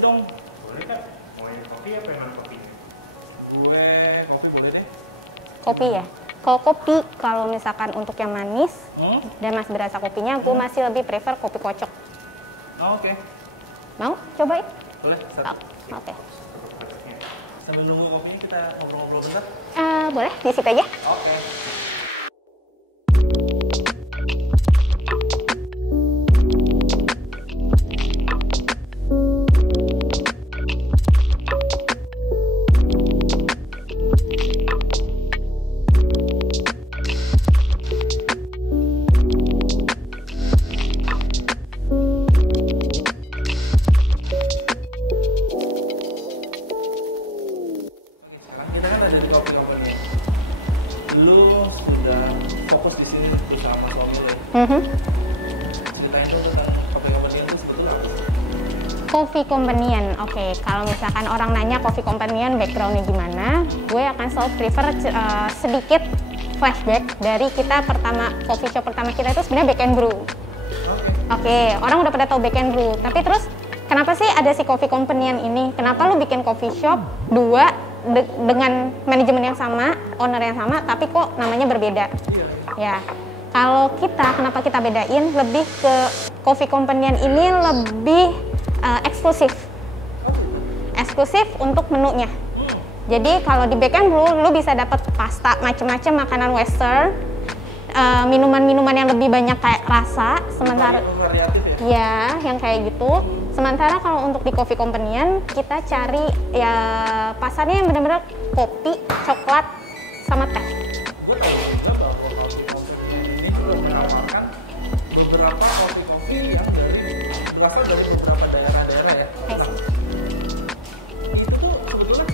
dong. Boleh Kak, mau yang kopi apa yang non kopi? Gue kopi boleh deh. Kopi ya. Kalau kopi, kalau misalkan untuk yang manis dan masih berasa kopinya, gue masih lebih prefer kopi kocok. Oh, oke. Mau cobain? Boleh. Oke. Sambil nunggu kopinya kita ngobrol-ngobrol bentar. Boleh di situ aja. Oke. Kita kan ada di kopi company. Lu sudah fokus di sini bersama suami lu. Ceritain dong tentang kopi company itu sebetulnya apa sih? Coffee Companion, oke. Kalau misalkan orang nanya Coffee Companion backgroundnya gimana, gue akan selalu prefer sedikit flashback dari kita pertama, coffee shop pertama kita itu sebenarnya Back and Brew. Oke, orang udah pada tahu Back and Brew, tapi terus kenapa sih ada si Coffee Companion ini? Kenapa lu bikin coffee shop dengan manajemen yang sama, owner yang sama, tapi kok namanya berbeda? Ya, kalau kita, kenapa kita bedain? Lebih ke Coffee Companion ini lebih eksklusif untuk menunya. Jadi kalau di Back and Brew lu bisa dapat pasta, macam-macam makanan western, minuman-minuman yang lebih banyak kayak rasa, sementara Variatif ya? ya yang kayak gitu. Sementara kalau untuk di Coffee Companion kita cari ya pasarnya yang benar-benar kopi, coklat, sama teh. Gue tahu juga bahwa kopi-kopi ini juga menawarkan beberapa kopi-kopi yang berasal dari beberapa daerah-daerah ya. Nah, itu tuh sebetulnya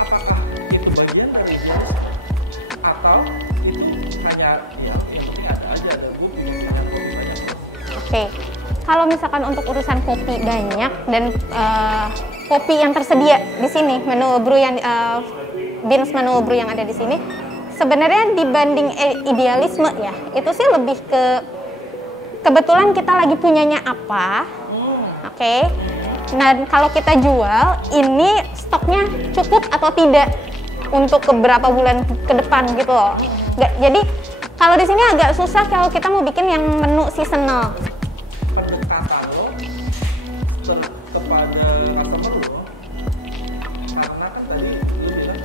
apakah itu bagian dari jenis atau itu hanya ya yang penting ada aja, ada gue bikin banyak kopi banyak terus. Oke. Kalau misalkan untuk urusan kopi banyak dan kopi yang tersedia di sini, menu brew yang beans menu brew yang ada di sini, sebenarnya dibanding idealisme ya, itu sih lebih ke kebetulan kita lagi punyanya apa, oke. Dan kalau kita jual, ini stoknya cukup atau tidak untuk beberapa bulan ke depan gitu loh. Jadi kalau di sini agak susah kalau kita mau bikin yang menu seasonal. Pendekatan lo kepada customer lo, karena kan tadi lu bilang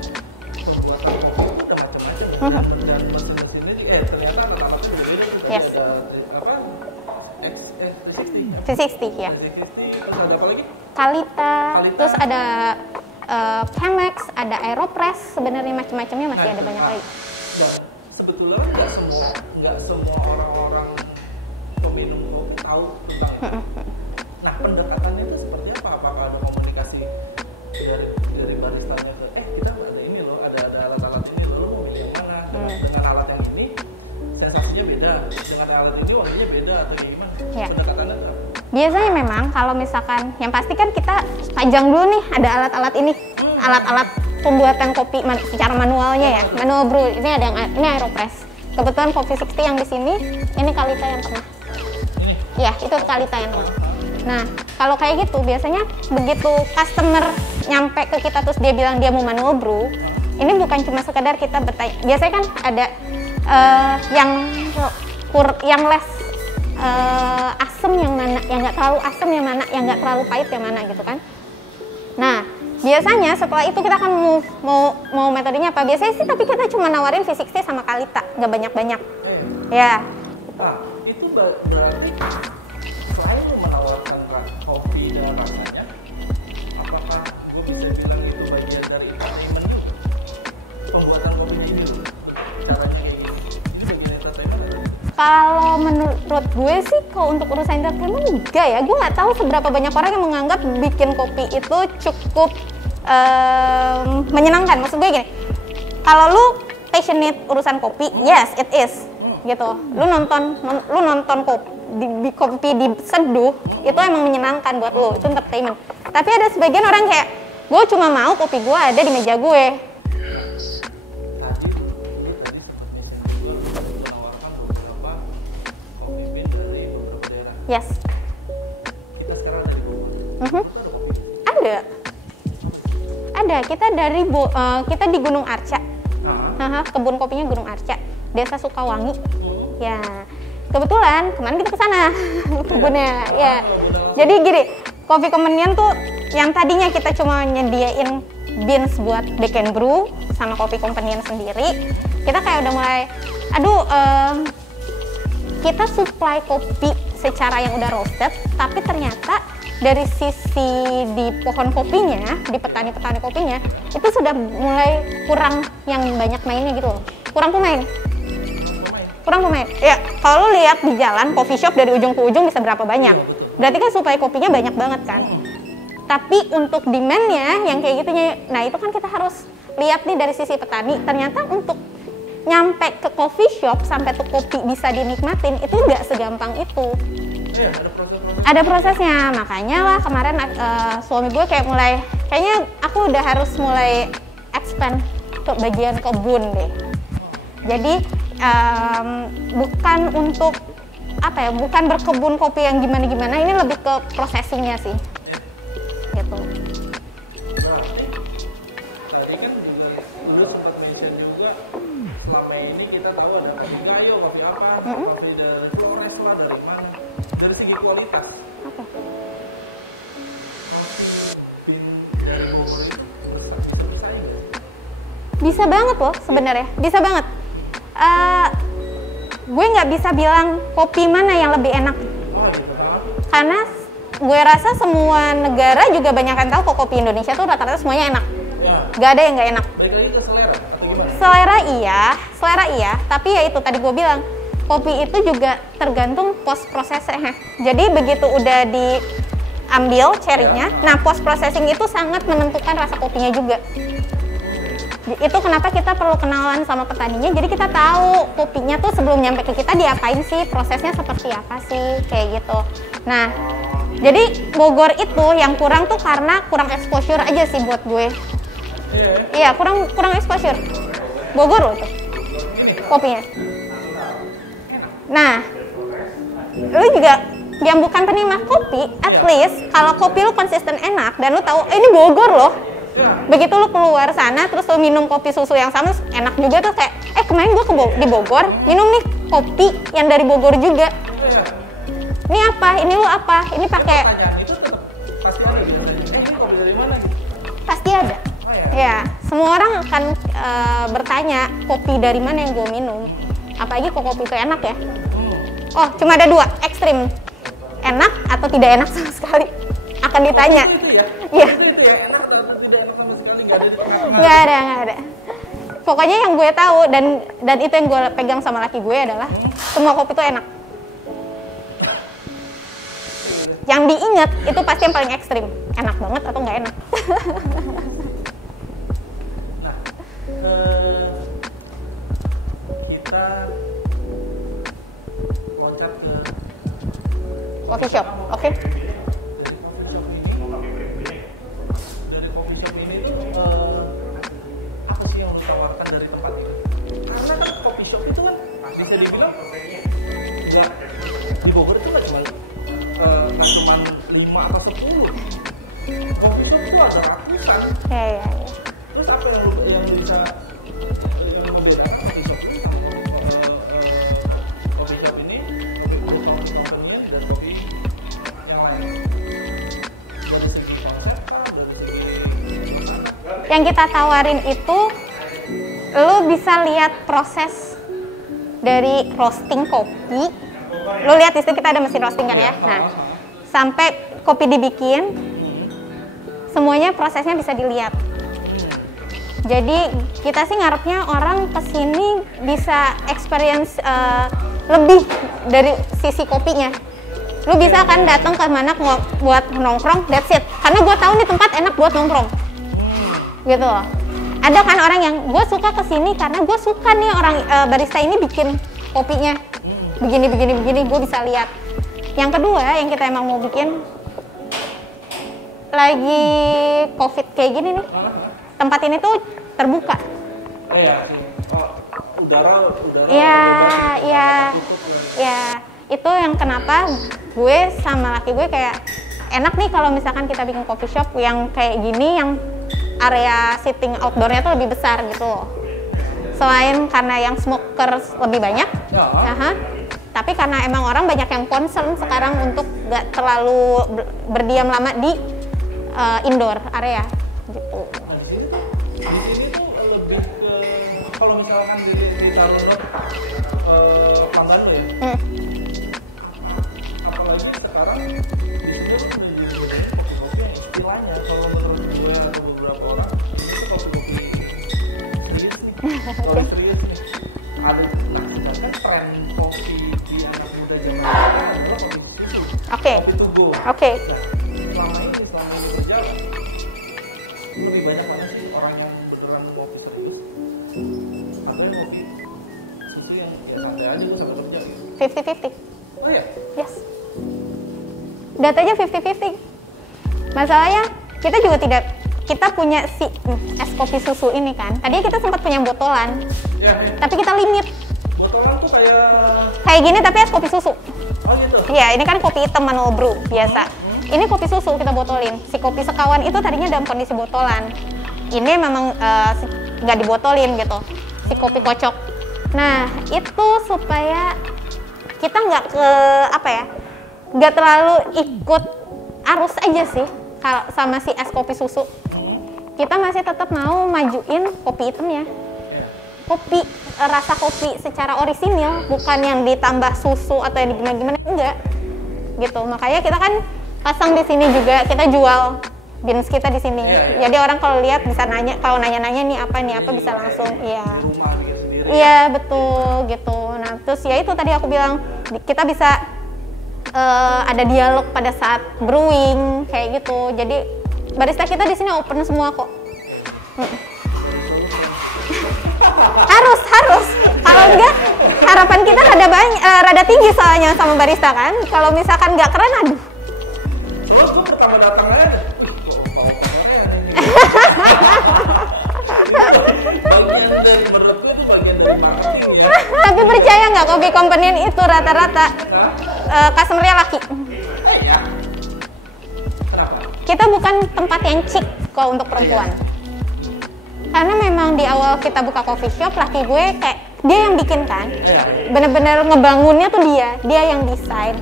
pembuatan kopi itu udah macam-macam dan mesin-mesin ini ternyata anak-anaknya berbeda tuh. Yes. Ada apa 360 360 ya. 360 terus ada apa lagi? Kalita. Terus ada Chemex, ada Aeropress, sebenarnya macam-macamnya masih ada banyak lagi. Nah, sebetulnya nggak semua orang-orang peminum kopi tahu tentang itu. Nah, pendekatannya itu seperti apa? Apakah ada komunikasi dari baristanya ke kita ada ini loh, ada alat-alat ini loh, lo mau pilih yang mana? Dengan alat yang ini sensasinya beda, dengan alat ini wanginya beda atau kayak gimana? Ya. Pendekatannya apa? Biasanya memang kalau misalkan yang pasti kan kita panjang dulu nih ada alat-alat ini, alat-alat pembuatan kopi secara manualnya ya, manual brew. Ini ada ini Aeropress. Kebetulan Coffee 60 yang di sini, ini Kalita yang tengah. Ya, itu Kalita yang tengah. Nah, kalau kayak gitu biasanya begitu customer nyampe ke kita terus dia bilang dia mau manual brew, ini bukan cuma sekedar kita bertanya. Biasanya kan ada yang less asem yang mana, yang nggak terlalu asem yang mana, yang nggak terlalu pahit yang mana gitu kan. Nah, biasanya setelah itu kita akan mau metodenya apa? Biasanya sih tapi kita cuma nawarin V60 sama Kalita, nggak banyak-banyak. Ya. Nah, itu berarti selain lu menawarkan kopi dengan rasanya, apakah gue bisa bilang itu bagian dari entertainment juga? Pembuatan kopinya ini loh, caranya kayak gini. Ini bagian entertainment atau? Kalau menurut gue sih, kalau untuk urusan entertainment enggak ya. Gue nggak tahu seberapa banyak orang yang menganggap bikin kopi itu cukup menyenangkan. Maksud gue gini, kalau lu passionate urusan kopi, yes it is, gitu. Lu nonton kopi diseduh, itu emang menyenangkan buat lu, itu entertainment. Tapi ada sebagian orang kayak, gue cuma mau kopi gue ada di meja gue. Tadi sempat menyinggung juga menawarkan beberapa kopi bean dari beberapa daerah. Yes. Kita sekarang ada di Bogor. Itu ada kopi. Ada. Ada. Kita di Gunung Arca. Kebun kopinya Gunung Arca, Desa Sukawangi. Ya, kebetulan kemarin kita ke sana kebunnya. Ya. Jadi gini, Coffee Companion tuh yang tadinya kita cuma nyediain beans buat Back and Brew sama Coffee Companion sendiri, kita kayak udah mulai, kita supply kopi secara yang udah roasted, tapi ternyata dari sisi di pohon kopinya, di petani-petani kopinya, itu sudah mulai kurang yang banyak mainnya gitu loh. Kurang pemain. Ya, kalau lu lihat di jalan coffee shop dari ujung ke ujung bisa berapa banyak. Berarti kan supply kopinya banyak banget kan. Tapi untuk demand-nya yang kayak gitunya, nah itu kan kita harus lihat nih dari sisi petani. Ternyata untuk nyampe ke coffee shop sampai tuh kopi bisa dinikmatin itu nggak segampang itu. Ada prosesnya, makanya lah kemarin suami gue kayak mulai, kayaknya aku udah harus mulai expand ke bagian kebun deh. Jadi bukan untuk bukan berkebun kopi yang gimana-gimana, ini lebih ke processingnya sih. Gitu. Berarti tadi kan juga dulu sempat mention juga, selama ini kita tahu ada kopi Gayo, kopi apa, kopi dari Flores lah, dari mana. Dari segi kualitas, kopi bean dari Bogor itu bisa bersaing? Bisa banget loh sebenarnya, bisa banget. Gue nggak bisa bilang kopi mana yang lebih enak, karena gue rasa semua negara juga banyak yang tahu kok kopi Indonesia tuh rata-rata semuanya enak. Gak ada yang nggak enak. Baik lagi ke selera atau gimana? Selera iya, tapi ya itu tadi gue bilang, kopi itu juga tergantung post prosesnya. Jadi begitu udah diambil cherry-nya, nah post processing itu sangat menentukan rasa kopinya juga. Itu kenapa kita perlu kenalan sama petaninya, jadi kita tahu kopinya tuh sebelum nyampe ke kita diapain sih, prosesnya seperti apa sih, kayak gitu. Nah, jadi Bogor itu yang kurang tuh karena kurang exposure aja sih buat gue. Iya, kurang exposure. Bogor loh itu kopinya. Nah, lu juga yang bukan penikmat kopi, at least kalau kopi lu konsisten enak dan lu tahu ini Bogor loh. Begitu lu keluar sana terus lu minum kopi susu yang sama enak juga tuh, kayak kemarin gua di Bogor minum nih kopi yang dari Bogor juga. Ini apa? Ini lu apa? Ini pakai. Pertanyaan itu tetap pasti ada gitu. Ini kopi dari mana? Pasti ada. Ya, semua orang akan bertanya kopi dari mana yang gue minum. Apalagi kok kopi itu enak ya. Oh, cuma ada dua, ekstrim. Enak atau tidak enak sama sekali. Akan ditanya. Iya. Nggak ada. Pokoknya yang gue tahu dan itu yang gue pegang sama laki gue adalah semua kopi itu enak. Yang diingat itu pasti yang paling ekstrim. Enak banget atau nggak enak. Kita loncat ke coffee shop, oke? Dari coffee shop ini tuh apa sih yang lu tawarkan dari tempat ini? Karena kan coffee shop itu kan bisa dibilang nggak di Bogor itu nggak cuma 5 atau 10. Coffee shop itu ada ratusan. Iya. Terus apa yang bisa yang membeda coffee shop ini? Coffee shop ini, kopi brew company dan kopi yang lain. Dari segi konsep, dari segi yang kita tawarin itu, lu bisa lihat proses dari roasting kopi. Lu lihat di situ kita ada mesin roasting kan ya. Nah, sampai kopi dibikin, semuanya prosesnya bisa dilihat. Jadi kita sih ngarepnya orang kesini bisa experience lebih dari sisi kopinya. Lu bisa kan datang ke mana buat nongkrong, that's it. Karena gue tahu nih tempat enak buat nongkrong. Gitu loh. Ada kan orang yang gue suka kesini karena gue suka nih orang barista ini bikin kopinya begini, gue bisa lihat. Yang kedua yang kita emang mau bikin, lagi COVID kayak gini nih, tempat ini tuh terbuka. Udara. Iya. Itu yang kenapa gue sama laki gue kayak enak nih kalau misalkan kita bikin coffee shop yang kayak gini, yang area sitting outdoornya tuh lebih besar gitu. Selain karena yang smokers lebih banyak, tapi karena emang orang banyak yang concern sekarang untuk gak terlalu berdiam lama di indoor area gitu. Nah, di sini tuh lebih ke kalau misalkan di Taruna pelanggan lo ya. Apalagi sekarang di sini tuh udah jadi kopi-kopi yang istilahnya kalau menurut gue ada beberapa orang itu kopi-kopi serius nih. Kalau serius nih ada, nah sedangkan tren kopi di anak muda zaman sekarang adalah kopi susu, kopi to go. Nah, selama ini berjalan lebih banyak mana sih orang yang beneran kopi serius, ada yang kopi susu yang ya santai aja satu kerja gitu. 50-50. Oh ya? Yes. Datanya 50-50. Masalahnya kita juga tidak, kita punya si es kopi susu ini kan. Tadinya kita sempat punya botolan. Ya. Tapi kita limit. Botolan tuh kayak gini tapi es kopi susu. Oh gitu. Iya, ini kan kopi hitam manual brew biasa. Ini kopi susu kita botolin. Si kopi sekawan itu tadinya dalam kondisi botolan. Ini memang nggak dibotolin gitu. Si kopi kocok. Nah, itu supaya kita nggak nggak terlalu ikut arus aja sih kalau sama si es kopi susu. Kita masih tetap mau majuin kopi hitamnya. Kopi, rasa kopi secara orisinil, bukan yang ditambah susu atau yang gimana-gimana, enggak. Gitu. Makanya kita kan pasang di sini juga, kita jual beans kita di sini. Jadi orang kalau lihat bisa nanya, kalau nanya-nanya nih apa bisa langsung, iya. Iya, betul gitu. Nah, terus ya itu tadi aku bilang, kita bisa ada dialog pada saat brewing kayak gitu. Jadi barista kita di sini open semua kok. Harus. Kalau enggak, harapan kita rada tinggi soalnya sama barista kan. Kalau misalkan nggak keren, aduh. Soalnya gue pertama datang aja, bagian dari menurut gue itu bagian dari marketing ya. Tapi percaya nggak, Coffee Companion itu rata-rata customer-nya laki. Iya. Kenapa? Kita bukan tempat yang chic kalau untuk perempuan. Karena memang di awal kita buka coffee shop, laki gue kayak dia yang bikin kan. Bener-bener ngebangunnya tuh dia yang desain.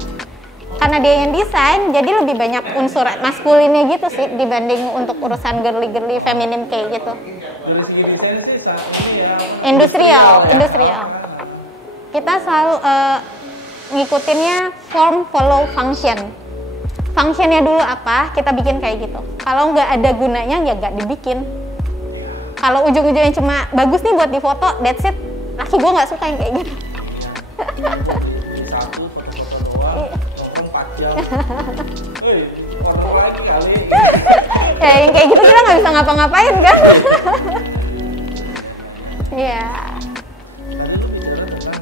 Karena dia yang desain, jadi lebih banyak unsur maskulinnya gitu sih dibanding untuk urusan girly feminim kayak gitu. Dari segi desain sih saat ini ya. Industrial. Kita selalu ngikutinnya form follow function. Functionnya dulu apa, kita bikin kayak gitu. Kalau nggak ada gunanya ya nggak dibikin. Kalau ujung-ujungnya cuma bagus nih buat difoto, that's it. Laki gue nggak suka yang kayak gitu. Satu foto-foto doang, nonton 4 jam. Wih, foto lagi kali. Ya yang kayak gitu kita nggak bisa ngapa-ngapain kan? Iya. Tadi lu bicara tentang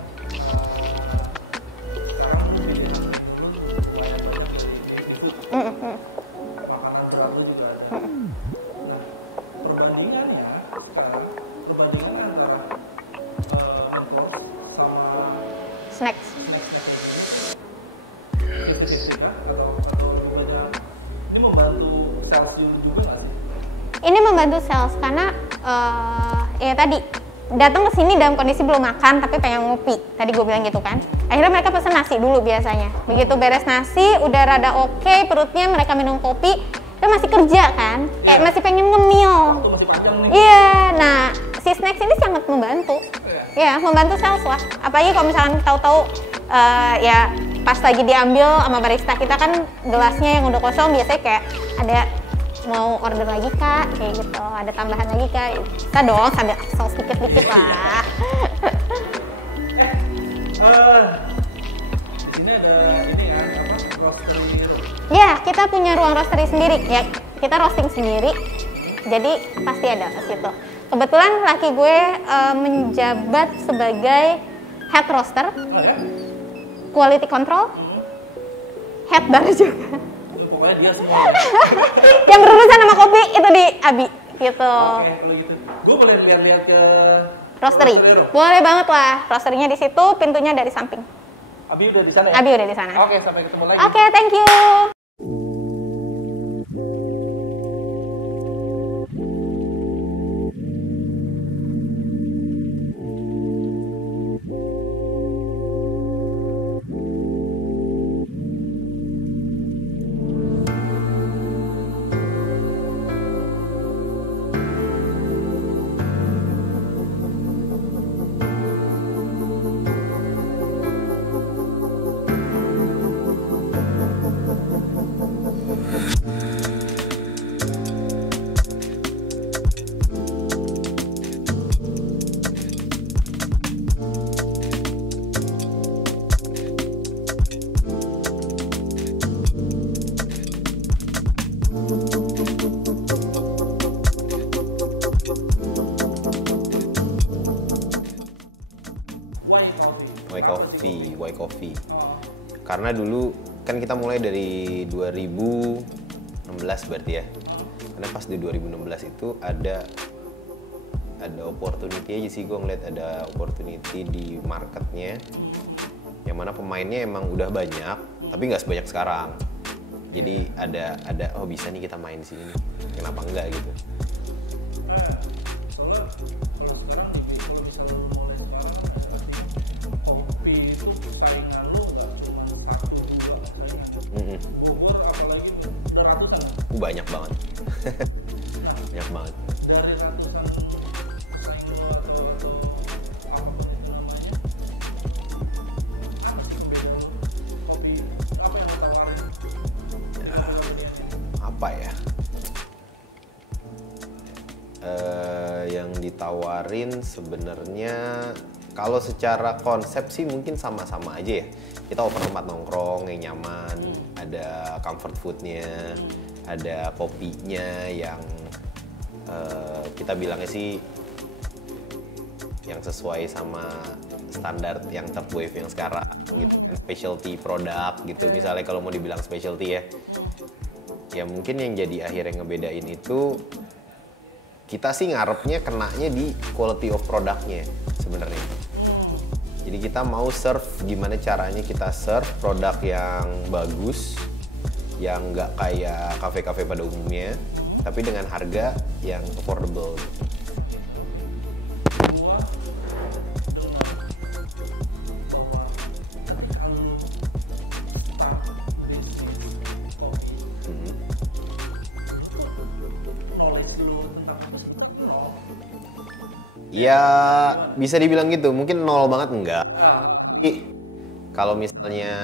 sekarang mungkin di dulu banyak-banyak ibu. Makanan berat itu juga ada. Nah, perbandingannya sekarang, perbandingan antara sama Snacks. atau banyak ini membantu sales juga nggak sih? Ini membantu sales karena ya tadi datang ke sini dalam kondisi belum makan tapi pengen ngopi. Tadi gue bilang gitu kan. Akhirnya mereka pesen nasi dulu biasanya. Begitu beres nasi, udah rada oke perutnya, mereka minum kopi, itu masih kerja kan? Kayak masih pengen ngemil. Masih panjang nih. Iya, nah si snacks ini sangat membantu. Ya, membantu sales lah. Apalagi kalau misalkan tahu-tahu ya pas lagi diambil sama barista kita kan gelasnya yang udah kosong biasanya kayak ada mau order lagi kak, kayak gitu, ada tambahan lagi kak, bisa dong sambil upsell sedikit-dikit lah. Di sini ada ini kan apa roastery gitu. Ya, kita punya ruang roastery sendiri ya, kita roasting sendiri, jadi pasti ada ke situ. Kebetulan laki gue menjabat sebagai head roaster, quality control, head bar juga. Pokoknya dia semua. Yang berurusan sama kopi itu di Abi gitu. Oke, kalau gitu. Gue boleh lihat-lihat ke roastery. Boleh banget lah. Roasterynya di situ, pintunya dari samping. Abi udah di sana ya? Abi udah di sana. Oke, sampai ketemu lagi. Oke, thank you. Y Coffee. Karena dulu kan kita mulai dari 2016 berarti ya. Karena pas di 2016 itu ada opportunity aja sih, gue ngeliat ada opportunity di marketnya, yang mana pemainnya emang udah banyak tapi nggak sebanyak sekarang. Jadi ada oh bisa nih kita main di sini nih, kenapa enggak gitu. Soalnya kalau sekarang nih kalau misalnya lu mulai sekarang kopi itu persaingan lu nggak cuma 1, 2 saingan. Bogor apalagi udah ratusan. Banyak banget. Banyak banget. Dari ratusan saingan lu atau apa itu namanya, apa sih kopi apa yang lo tawarin? Apa ya? Yang ditawarin sebenarnya kalau secara konsep sih mungkin sama-sama aja ya. Kita open tempat nongkrong yang nyaman, ada comfort foodnya, ada kopinya yang kita bilangnya sih yang sesuai sama standar yang third wave yang sekarang gitu kan, specialty product gitu. Misalnya kalau mau dibilang specialty ya mungkin yang jadi akhirnya ngebedain itu kita sih ngarepnya kenanya di quality of produknya sebenarnya. Jadi kita mau serve gimana caranya kita serve produk yang bagus, yang nggak kayak kafe-kafe pada umumnya, tapi dengan harga yang affordable. Gua dengar bahwa ketika lu start bisnis kopi, knowledge lu tentang itu seperti nol. Ya bisa dibilang gitu, mungkin nol banget enggak. Ah, Tapi kalau misalnya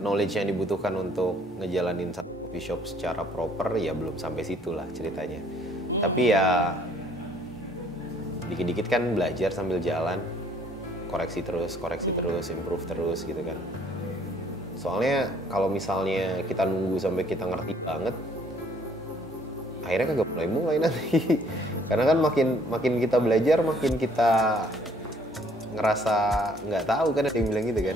knowledge yang dibutuhkan untuk ngejalanin satu coffee shop secara proper ya belum sampai situ lah ceritanya. Tapi ya dikit-dikit kan belajar sambil jalan, koreksi terus, improve terus gitu kan. Soalnya kalau misalnya kita nunggu sampai kita ngerti banget, akhirnya kagak mulai nanti. Karena kan makin kita belajar, makin kita ngerasa nggak tahu kan, ada yang bilang gitu kan.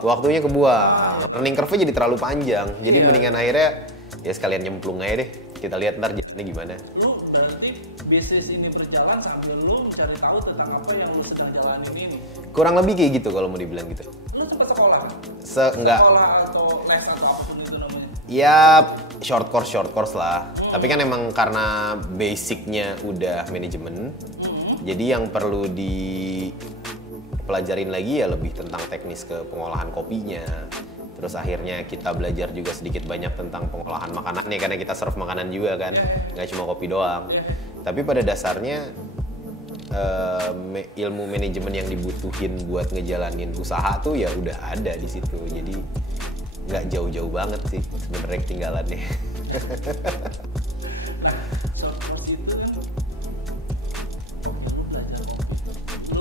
Waktunya kebuang. Learning curve-nya jadi terlalu panjang. Jadi mendingan akhirnya ya sekalian nyemplung aja deh. Kita lihat ntar jalannya gimana. lu berarti bisnis ini berjalan sambil lu mencari tahu tentang apa yang lu sedang jalanin ini. Kurang lebih kayak gitu kalau mau dibilang gitu. Lu sempat sekolah? Enggak. Sekolah atau les atau apapun itu namanya? Ya short course lah. Tapi kan emang karena basicnya udah manajemen, jadi yang perlu dipelajarin lagi ya lebih tentang teknis ke pengolahan kopinya. Terus akhirnya kita belajar juga sedikit banyak tentang pengolahan makanannya, karena kita serve makanan juga kan, nggak cuma kopi doang. Tapi pada dasarnya ilmu manajemen yang dibutuhin buat ngejalanin usaha tuh ya udah ada di situ. Jadi nggak jauh-jauh banget sih sebenarnya ketinggalannya. Nah, short course itu kan lu belajar kopi. Lu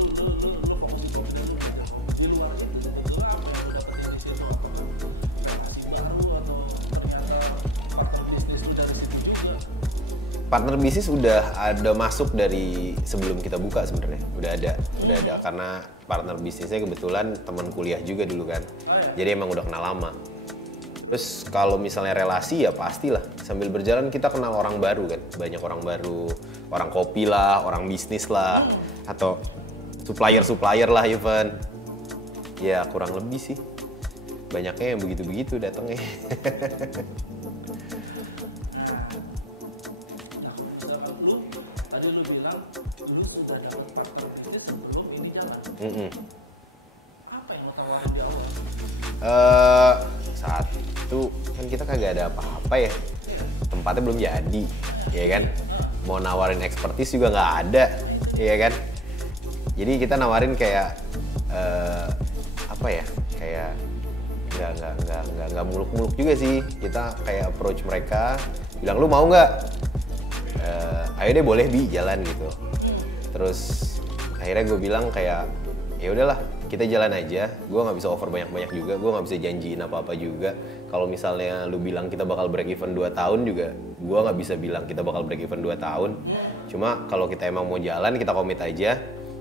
fokus di kopi dan lu belajar kopi. Di luar itu sebetulnya apa yang lu dapetin di situ? Apakah relasi baru atau ternyata partner bisnis lu dari situ juga? Partner bisnis udah ada masuk dari sebelum kita buka sebenarnya. Udah ada karena partner bisnisnya kebetulan teman kuliah juga dulu kan. Jadi emang udah kenal lama. Terus kalau misalnya relasi ya pastilah sambil berjalan kita kenal orang baru kan, banyak orang baru, orang kopi lah, orang bisnis lah, atau supplier lah even. Ya kurang lebih sih, banyaknya yang begitu-begitu datangnya. Nah, misalkan lu tadi lu bilang lu sudah dapat partner bisnis sebelum ini jalan. Apa yang lo tawarin di awal? Saat itu kan kita kagak ada apa-apa ya, tempatnya belum jadi, ya kan. Mau nawarin expertise juga nggak ada, ya kan. Jadi kita nawarin kayak apa ya, kayak nggak muluk-muluk juga sih. Kita kayak approach mereka, bilang lu mau nggak? Ayo deh boleh bi jalan gitu. Terus akhirnya gue bilang kayak ya udahlah kita jalan aja. Gue nggak bisa offer banyak-banyak juga, gue nggak bisa janjiin apa-apa juga. Kalau misalnya lu bilang kita bakal break even 2 tahun juga, gue nggak bisa bilang kita bakal break even 2 tahun. Cuma kalau kita emang mau jalan, kita komit aja.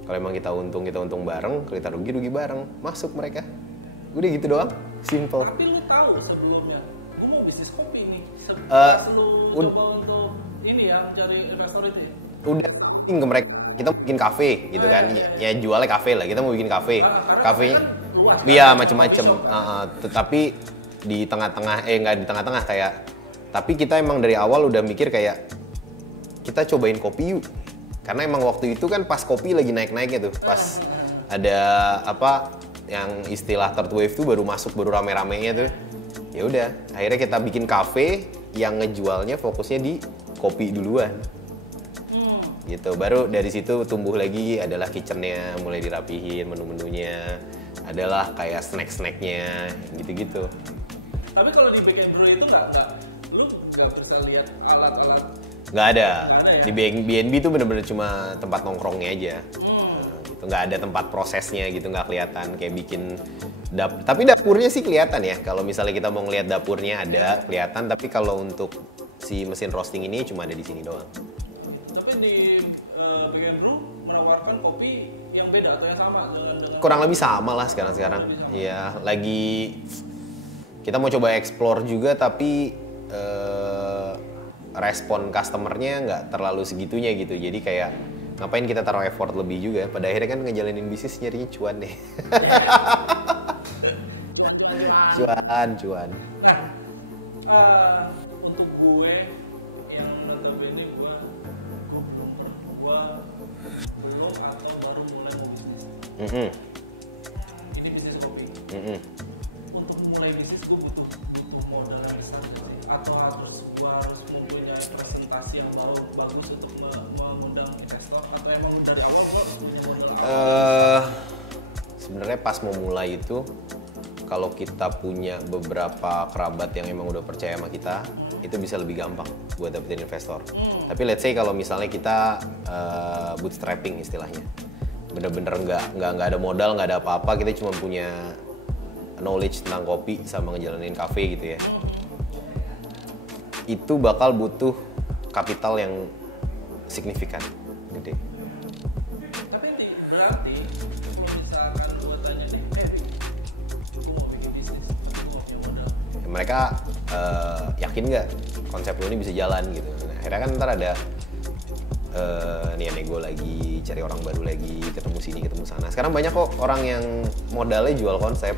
Kalau emang kita untung bareng, kalau kita rugi bareng, masuk mereka. Udah gitu doang, simple. Tapi lu tahu sebelumnya, gue mau bisnis kopi nih. Pas lu coba untuk ini ya, cari investor itu ya? Udah ke mereka, kita mau bikin kafe gitu kan. Ya jualnya kafe lah, kita mau bikin kafe. Kafenya kan iya macem-macem. Tetapi di tengah-tengah, nggak di tengah-tengah kayak. Tapi kita emang dari awal udah mikir kayak kita cobain kopi yuk. Karena emang waktu itu kan pas kopi lagi naik-naiknya tuh, pas ada apa yang istilah third wave tuh baru masuk, baru rame-ramenya tuh. Ya udah, akhirnya kita bikin kafe yang ngejualnya fokusnya di kopi duluan. Gitu. Baru dari situ tumbuh lagi adalah kitchennya, mulai dirapihin, menu-menunya, adalah kayak snack-snacknya, gitu-gitu. Tapi kalau di Back and Brew itu lu nggak bisa lihat alat-alat. Nggak ada. Ya? Di B&B tuh bener-bener cuma tempat nongkrongnya aja. Gitu. Nggak ada tempat prosesnya gitu, nggak kelihatan kayak bikin tapi dapurnya sih kelihatan ya. Kalau misalnya kita mau ngeliat dapurnya ada kelihatan, tapi kalau untuk si mesin roasting ini cuma ada di sini doang. Tapi di Back and Brew menawarkan kopi yang beda atau yang sama dengan Kurang lebih sama lah sekarang. Iya, lagi kita mau coba explore juga, tapi respon customernya nggak terlalu segitunya gitu. Jadi kayak ngapain kita taruh effort lebih juga. Pada akhirnya kan ngejalanin bisnis nyarinya cuan deh. cuan. Nah, untuk gue yang notabene gue belum atau baru mulai mau bisnis. Ini bisnis kopi. Untuk mulai bisnis gue butuh modal yang besar sih. Atau gue harus mempunyai presentasi yang bagus untuk mengundang investor, atau emang dari awal gue punya modal? Sebenarnya pas mau mulai itu, kalau kita punya beberapa kerabat yang emang udah percaya sama kita, itu bisa lebih gampang buat dapetin investor. Tapi let's say kalau misalnya kita bootstrapping istilahnya, bener-bener nggak ada modal, nggak ada apa-apa, kita cuma punya knowledge tentang kopi sama ngejalanin kafe gitu ya, itu bakal butuh kapital yang signifikan, gede. Tapi berarti kalau misalkan gue tanya nih, gue mau bikin bisnis, gue mau punya modal. Mereka yakin nggak konsep lo ini bisa jalan gitu. Nah, akhirnya kan ntar ada nego lagi, cari orang baru lagi, ketemu sini, ketemu sana. Sekarang banyak kok orang yang modalnya jual konsep.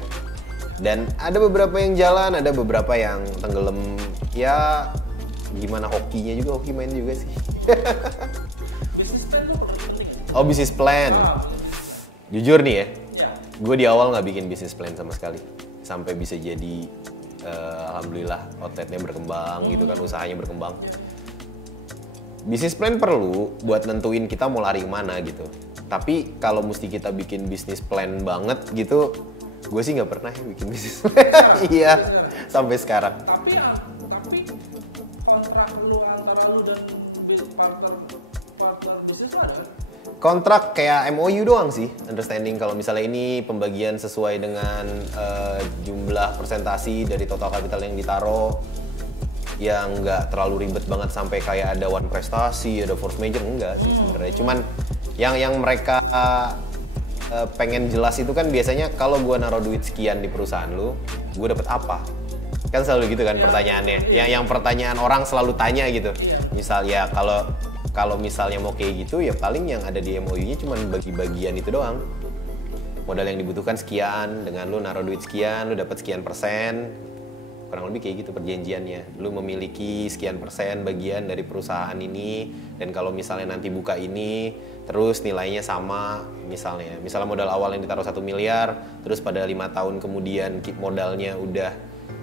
Dan ada beberapa yang jalan, ada beberapa yang tenggelam. Ya gimana hokinya juga, hoki main juga sih. Bisnis plan tuh penting. Oh, bisnis plan. Jujur nih ya, gue di awal nggak bikin bisnis plan sama sekali. Sampai bisa jadi, alhamdulillah outletnya berkembang gitu kan, usahanya berkembang. Bisnis plan perlu buat nentuin kita mau lari kemana gitu. Tapi kalau mesti kita bikin bisnis plan banget gitu, gue sih nggak pernah bikin bisnis plan. Iya, sampai sekarang. Tapi kontrak lu antara lu dan partner bisnis lu ada? Kontrak kayak MOU doang sih, understanding kalau misalnya ini pembagian sesuai dengan jumlah persentasi dari total kapital yang ditaruh, yang nggak terlalu ribet banget sampai kayak ada one prestasi, ada force major, enggak sih sebenarnya. Cuman yang mereka pengen jelas itu kan biasanya kalau gue naruh duit sekian di perusahaan lu, gue dapet apa? Kan selalu gitu kan pertanyaannya. Yang pertanyaan orang selalu tanya gitu. Misal ya kalau misalnya mau kayak gitu ya paling yang ada di MOU-nya cuma bagi-bagian itu doang. Modal yang dibutuhkan sekian, dengan lu naruh duit sekian, lu dapat sekian persen. Kurang lebih kayak gitu perjanjiannya. Lu memiliki sekian persen bagian dari perusahaan ini, dan kalau misalnya nanti buka ini terus nilainya sama, misalnya modal awal yang ditaruh 1 miliar, terus pada 5 tahun kemudian modalnya udah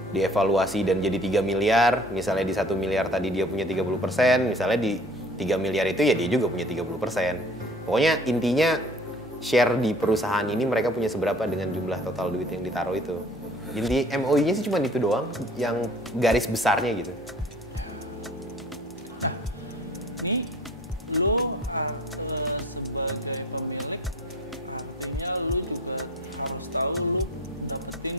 dievaluasi dan jadi 3 miliar, misalnya di 1 miliar tadi dia punya 30%, misalnya di 3 miliar itu ya dia juga punya 30%. Pokoknya intinya share di perusahaan ini mereka punya seberapa dengan jumlah total duit yang ditaruh itu. Inti MOU-nya sih cuma itu doang, yang garis besarnya gitu. Ini lu sebagai pemilik, artinya lu juga harus tahu lu dapetin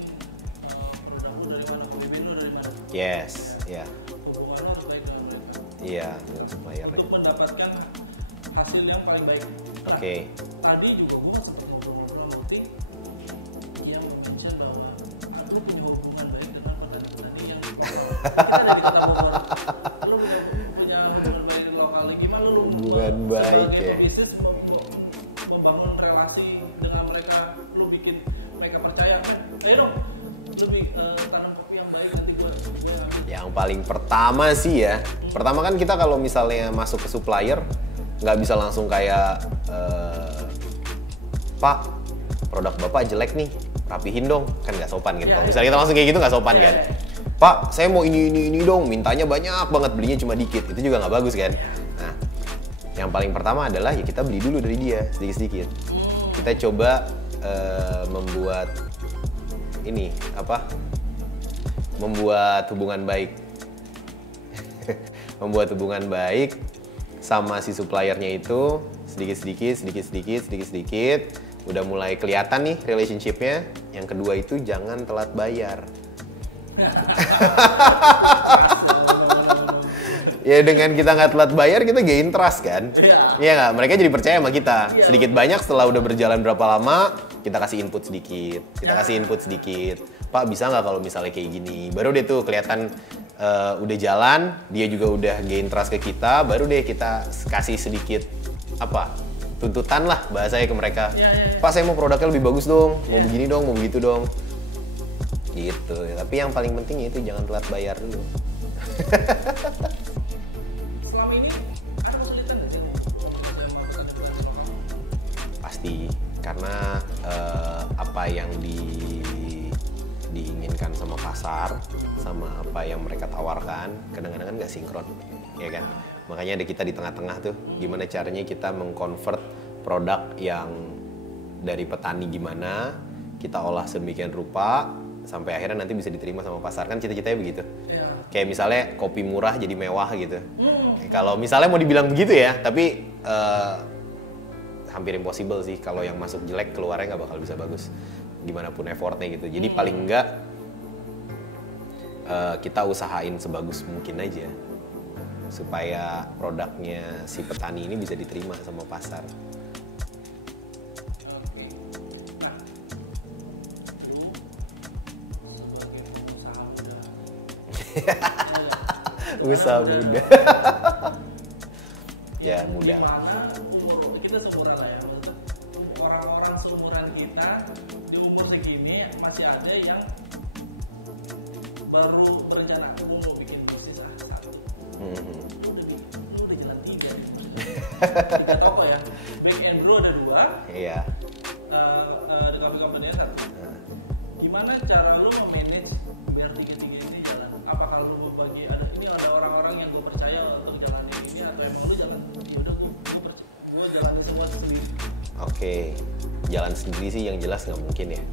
produk lu dari mana, pemimpin lu dari mana. Yes, ya. Hubungan lu harus baik dengan mereka. Iya, dengan supplier. Untuk mendapatkan hasil yang paling baik. Nah, Oke. tadi juga gue sempat ngobrol-ngobrol sama Muti yang mention bahwa lu punya hubungan baik dengan petani yang kita dari Kota Bogor. Lu punya hubungan baik dengan lokal. Gimana lu Hubungan baik sebagai ya. pebisnis membangun relasi dengan mereka, lu bikin mereka percaya kan? Ayo dong, lu tanam kopi yang baik nanti gue ambil. Yang paling pertama sih ya, pertama kan kita kalau misalnya masuk ke supplier nggak bisa langsung kayak Pak, produk bapak jelek nih, rapihin dong, kan nggak sopan kan? Iya, Kalau iya. misalnya kita langsung kayak gitu nggak sopan Iya, kan? iya. Pak, saya mau ini dong, mintanya banyak banget, belinya cuma dikit, itu juga nggak bagus kan? Nah, yang paling pertama adalah ya kita beli dulu dari dia sedikit-sedikit. Kita coba membuat ini apa? Membuat hubungan baik. Membuat hubungan baik sama si suppliernya itu sedikit-sedikit, udah mulai kelihatan nih relationship-nya. Yang kedua itu jangan telat bayar. Ya dengan kita nggak telat bayar kita gain trust kan? Iya nggak? Mereka jadi percaya sama kita. Sedikit banyak setelah udah berjalan berapa lama kita kasih input sedikit, Pak bisa nggak kalau misalnya kayak gini? Baru deh tuh kelihatan udah jalan, dia juga udah gain trust ke kita, baru deh kita kasih sedikit apa tuntutan lah bahasanya ke mereka. Pak saya mau produknya lebih bagus dong, mau begini dong, mau begitu dong. Gitu. Tapi yang paling penting itu jangan telat bayar dulu. Selama ini ada kesulitan di sini. Pasti karena apa yang diinginkan sama pasar sama apa yang mereka tawarkan kadang-kadang kan nggak sinkron, ya kan? Makanya ada kita di tengah-tengah tuh, gimana caranya kita mengkonvert produk yang dari petani gimana kita olah sedemikian rupa sampai akhirnya nanti bisa diterima sama pasar, kan cita-citanya begitu. Kayak misalnya kopi murah jadi mewah gitu. Kalau misalnya mau dibilang begitu ya, tapi hampir impossible sih kalau yang masuk jelek keluarnya nggak bakal bisa bagus gimana pun effortnya gitu. Jadi paling enggak kita usahain sebagus mungkin aja supaya produknya si petani ini bisa diterima sama pasar. Oke. Nah, lu sebagai pengusaha muda. Usaha muda. Ya muda. Gimana kita seumuran lah ya. Orang-orang seumuran kita di umur segini masih ada yang baru berencana aku mau bikin bisnis satu. Lu udah jalan 3 toko ya. Back and Brew ada 2. Iya. Ada company ada 1. Gimana cara lu memanage biar 3 ini jalan? Apakah lu membagi ini ada orang-orang yang gue percaya untuk jalanin ini atau emang lu jalan ya udah gue jalanin semua sendiri? Oke, jalan sendiri sih yang jelas nggak mungkin ya.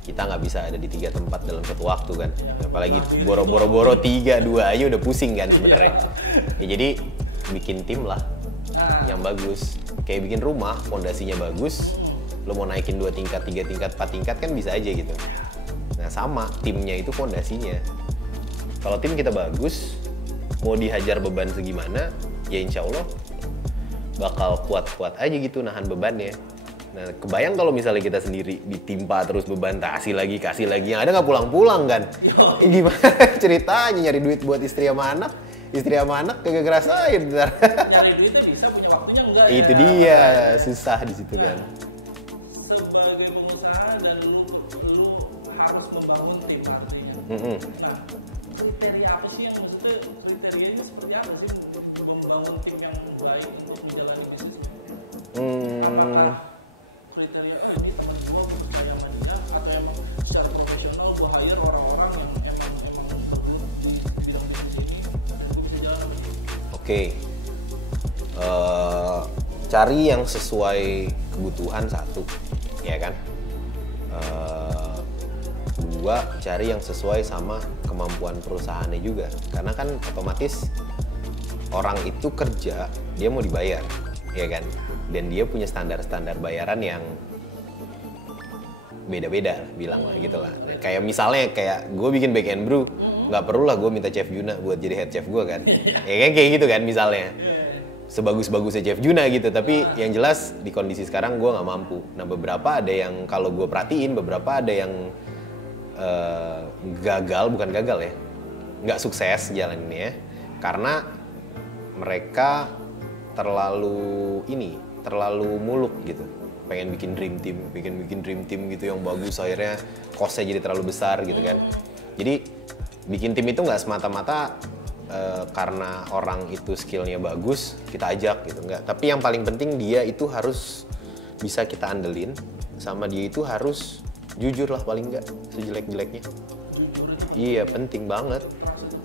Kita nggak bisa ada di 3 tempat dalam satu waktu kan. Apalagi boro-boro 3, 2 aja udah pusing kan sebenarnya. Ya, jadi bikin tim lah yang bagus. Kayak bikin rumah, fondasinya bagus. Lo mau naikin 2 tingkat, 3 tingkat, 4 tingkat kan bisa aja gitu. Nah sama, timnya itu fondasinya. Kalau tim kita bagus, mau dihajar beban segimana, ya insya Allah bakal kuat-kuat aja gitu nahan bebannya. Nah, kebayang kalau misalnya kita sendiri ditimpa terus beban, kasih lagi, yang ada nggak pulang-pulang kan? Gimana ceritanya nyari duit buat istri sama anak kagak ngerasain bentar. Nyari duitnya bisa, punya waktunya enggak ya? Itu dia, susah di situ kan. Sebagai pengusaha dan lu harus membangun tim artinya. Nah, kriteria apa sih yang maksudnya kriterianya seperti apa sih untuk membangun tim yang baik untuk menjalani bisnisnya? Apakah kriteria ini teman gua percaya sama dia atau emang secara profesional gua hire orang-orang yang emang perlu di bidang bisnis ini dan gua bisa jalan sama dia? Oke. Cari yang sesuai kebutuhan satu, ya kan? 2, cari yang sesuai sama kemampuan perusahaannya juga. Karena kan otomatis orang itu kerja, dia mau dibayar, ya kan? Dan dia punya standar-standar bayaran yang beda-beda, bilang lah gitu lah. Kayak misalnya kayak gue bikin Back and Brew, nggak perlu lah gue minta Chef Yuna buat jadi head chef gue kan. Ya kan kayak gitu kan misalnya. sebagus-bagusnya Chef Juna gitu, tapi yang jelas di kondisi sekarang gue nggak mampu. Nah beberapa ada yang kalau gue perhatiin, beberapa ada yang gagal, bukan gagal ya, nggak sukses jalaninnya karena mereka terlalu muluk gitu, pengen bikin dream team gitu yang bagus, akhirnya cost-nya jadi terlalu besar gitu kan. Jadi bikin tim itu nggak semata-mata karena orang itu skillnya bagus kita ajak gitu, nggak. Tapi yang paling penting dia itu harus bisa kita andelin, sama dia itu harus jujur lah paling nggak, sejelek-jeleknya. Iya penting banget,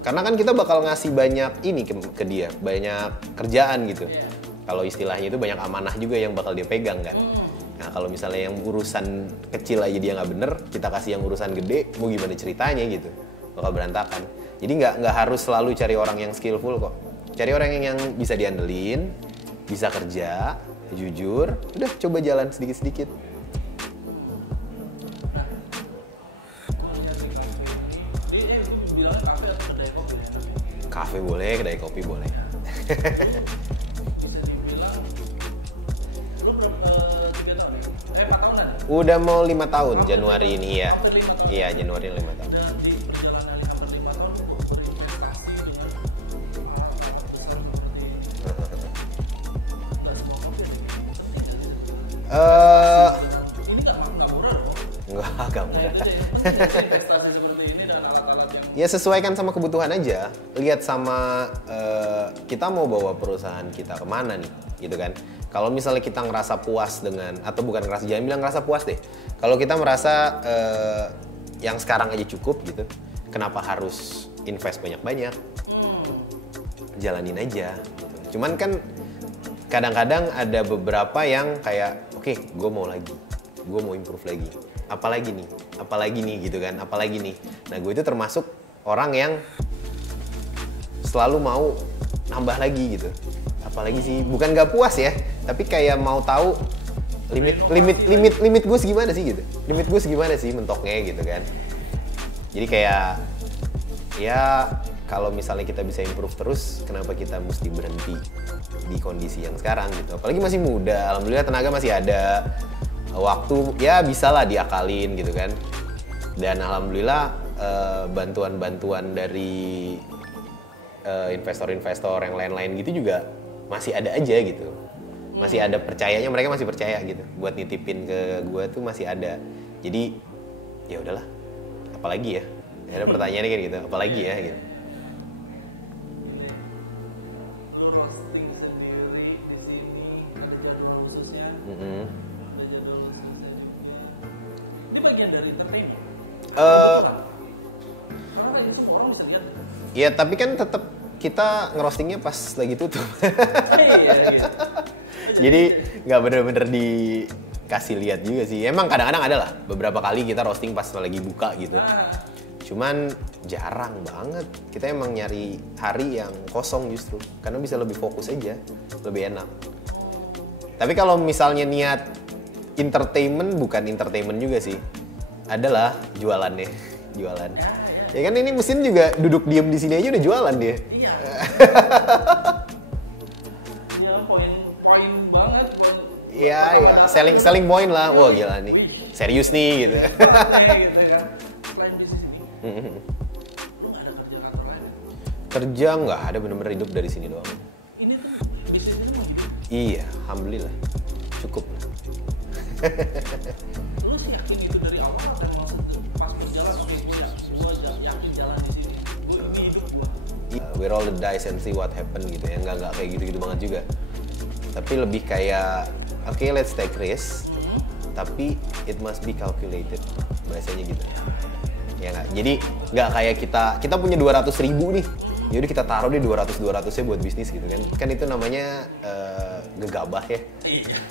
karena kan kita bakal ngasih banyak ini ke dia, banyak kerjaan gitu. Kalau istilahnya itu banyak amanah juga yang bakal dia pegang kan. Nah kalau misalnya yang urusan kecil aja dia nggak bener, kita kasih yang urusan gede, mau gimana ceritanya gitu, bakal berantakan. Jadi nggak harus selalu cari orang yang skillful kok. Cari orang yang bisa diandelin, bisa kerja, jujur, udah coba jalan sedikit-sedikit. Kafe boleh, kedai kopi boleh. Bisa dibilang lu berapa 3 tahun ya? 4 tahunan? Udah mau 5 tahun Januari ini ya. Hampir 5 tahun. Iya, Januari 5 tahun. Dan di perjalanan hampir 5 tahun untuk berinvestasi dengan awal-awal besar seperti nggak semua kopi penting ini nggak murah loh. Nggak mudah. Investasi seperti ini dan alat-alat yang Ya sesuaikan sama kebutuhan aja. Lihat sama kita mau bawa perusahaan kita kemana nih, gitu kan. Kalau misalnya kita ngerasa puas dengan, atau bukan ngerasa, jangan bilang ngerasa puas deh. Kalau kita merasa yang sekarang aja cukup gitu, kenapa harus invest banyak-banyak? Jalanin aja. Gitu. Cuman kan kadang-kadang ada beberapa yang kayak, oke, gue mau lagi, gue mau improve lagi. Apalagi nih gitu kan, apalagi nih. Nah gue itu termasuk orang yang selalu mau nambah lagi gitu. Apalagi sih, bukan gak puas ya, tapi kayak mau tahu limit gue segimana sih gitu. Limit gue segimana sih mentoknya gitu kan. Jadi kayak ya kalau misalnya kita bisa improve terus, kenapa kita mesti berhenti di kondisi yang sekarang gitu. Apalagi masih muda, alhamdulillah tenaga masih ada, waktu ya bisa lah diakalin gitu kan. Dan alhamdulillah bantuan-bantuan dari investor-investor yang lain-lain gitu juga masih ada aja gitu. Masih ada percayanya, mereka masih percaya gitu buat nitipin ke gue tuh masih ada. Jadi ya udahlah, apalagi ya. Ada pertanyaannya kan gitu, apalagi ya gitu. lu roasting sendiri di sini, ada jadwal khususnya. Ada jadwal khususnya juga. Ini bagian dari entertainment. Karena kayak semua orang bisa lihat. Ya tapi kan tetap kita ngerostingnya pas lagi tutup. Iya gitu. Jadi nggak bener-bener dikasih lihat juga sih. Emang kadang-kadang ada lah, beberapa kali kita roasting pas lagi buka gitu. Cuman jarang banget. Kita emang nyari hari yang kosong justru, karena bisa lebih fokus aja, lebih enak. Tapi kalau misalnya niat entertainment, bukan entertainment juga sih. Adalah jualannya, jualan. Ya kan ini mesin juga duduk diem di sini aja udah jualan dia. Iya. Dia poin banget. Iya, selling point lah. Wah gila nih, serius nih gitu. Gitu kan. Selain bisnis ini, lu nggak ada kerja kantor lain? Kerja nggak ada, bener-bener hidup dari sini doang. Ini tuh bisnis ini mau hidup. Iya, alhamdulillah cukup. Lu sih yakin itu dari awal atau langsung pas berjalan oke gue yakin jalan di sini. Ini hidup gue. We roll the dice and see what happen gitu ya, nggak kayak gitu-gitu banget juga. Tapi lebih kayak okay, let's take risk, tapi it must be calculated, bahasanya gitu. Ya nggak, jadi nggak kayak kita punya 200.000 nih, yaudah kita taruh deh 200-200-nya buat bisnis gitu kan itu namanya gegabah ya.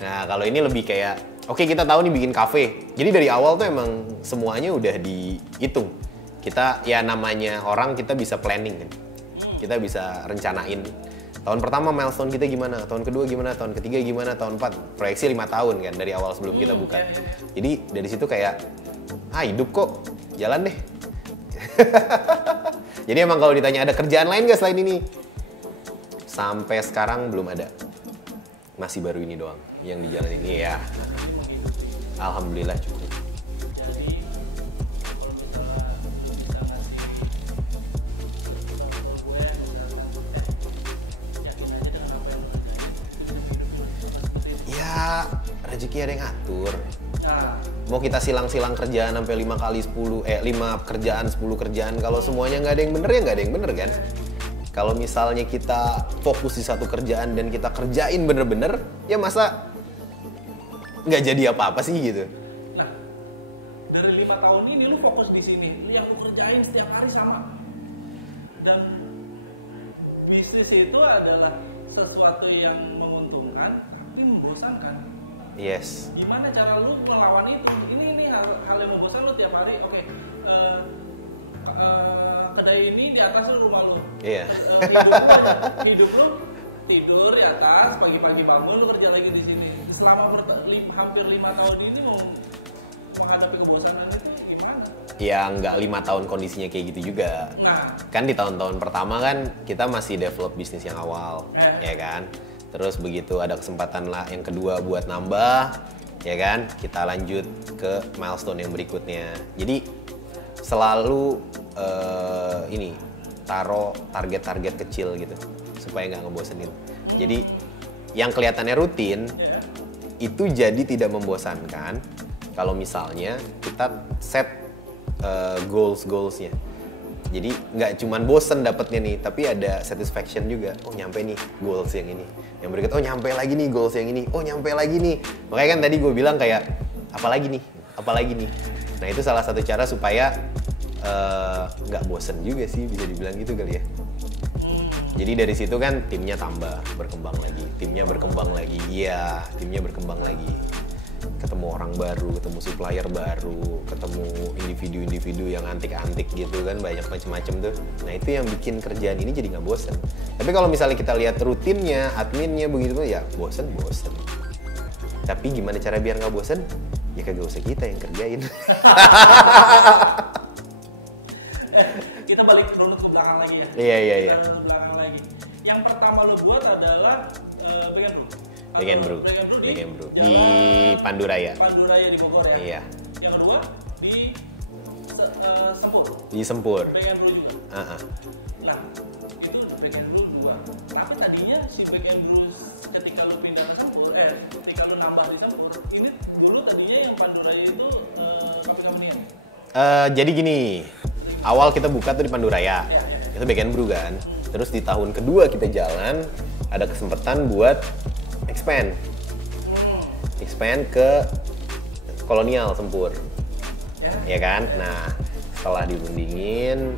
Nah kalau ini lebih kayak oke, kita tahu nih bikin kafe, jadi dari awal tuh emang semuanya udah dihitung. Kita ya namanya orang, kita bisa planning kan, kita bisa rencanain tahun pertama milestone kita gimana, tahun kedua gimana, tahun ketiga gimana, tahun 4 proyeksi 5 tahun kan dari awal sebelum kita buka. Jadi dari situ kayak hidup kok, jalan deh. Jadi emang kalau ditanya ada kerjaan lain nggak selain ini, sampai sekarang belum ada. Masih baru ini doang yang di jalan ini ya. Alhamdulillah cukup. Jadi kalau misalnya lu bisa ngasih seputar gue yakin aja dengan apa yang lu kerjain. Ya rezeki ada yang ngatur. Nah, Mau kita silang-silang kerjaan sampai 5 kerjaan 10 kerjaan, kalau semuanya nggak ada yang bener ya nggak ada yang bener kan. Kalau misalnya kita fokus di satu kerjaan dan kita kerjain bener-bener, ya masa nggak jadi apa-apa sih gitu. nah dari 5 tahun ini lu fokus di sini, yang lu kerjain setiap hari sama. Dan bisnis itu adalah sesuatu yang menguntungkan tapi membosankan. Yes. Gimana cara lu melawan itu? Ini hal yang membosankan lu tiap hari. Oke, kedai ini di atas lu rumah lu. Iya. Hidup lu tidur di atas, pagi-pagi bangun lu kerja lagi di sini. Selama hampir 5 tahun ini mau menghadapi kebosanan itu gimana? Ya nggak 5 tahun kondisinya kayak gitu juga. Nah, Kan di tahun-tahun pertama kan kita masih develop bisnis yang awal, ya kan. Terus begitu ada kesempatan lah yang kedua buat nambah, ya kan. Kita lanjut ke milestone yang berikutnya. Jadi selalu taruh target-target kecil gitu supaya nggak ngebosenin. Jadi yang kelihatannya rutin itu jadi tidak membosankan kalau misalnya kita set goalsnya. Jadi nggak cuman bosen dapetnya nih, tapi ada satisfaction juga. Oh nyampe nih goals yang ini. Yang berikut, oh nyampe lagi nih goals yang ini. Oh nyampe lagi nih. Makanya kan tadi gue bilang kayak apalagi nih. Nah itu salah satu cara supaya nggak bosen juga sih, bisa dibilang gitu kali ya. Jadi dari situ kan timnya tambah, berkembang lagi. Timnya berkembang lagi. Ketemu orang baru, ketemu supplier baru, ketemu individu-individu yang antik-antik gitu kan, banyak macam-macam tuh. Nah itu yang bikin kerjaan ini jadi nggak bosen. Tapi kalau misalnya kita lihat rutinnya, adminnya begitu ya bosen. Tapi gimana cara biar nggak bosen? Ya kagak usah kita yang kerjain. kita balik runut ke belakang lagi ya. Iya. Ke belakang lagi. Yang pertama lu buat adalah Back and Brew. Back and Brew di Pandu Raya di Bogor ya. Iya. Yang kedua di Sempur. Di Sempur. Back and Brew juga. Nah, itu Back and Brew 2. Tapi tadinya si Back and Brew ketika lu pindah ke Sempur, ketika lu nambah di Sempur, ini dulu tadinya yang Pandu Raya itu company-nya. Jadi gini, awal kita buka tuh di Pandu Raya. Iya. Itu Back and Brew kan. Terus di tahun kedua kita jalan, ada kesempatan buat expand ke Kolonial Sempur. Ya kan? Nah, setelah dirundingin,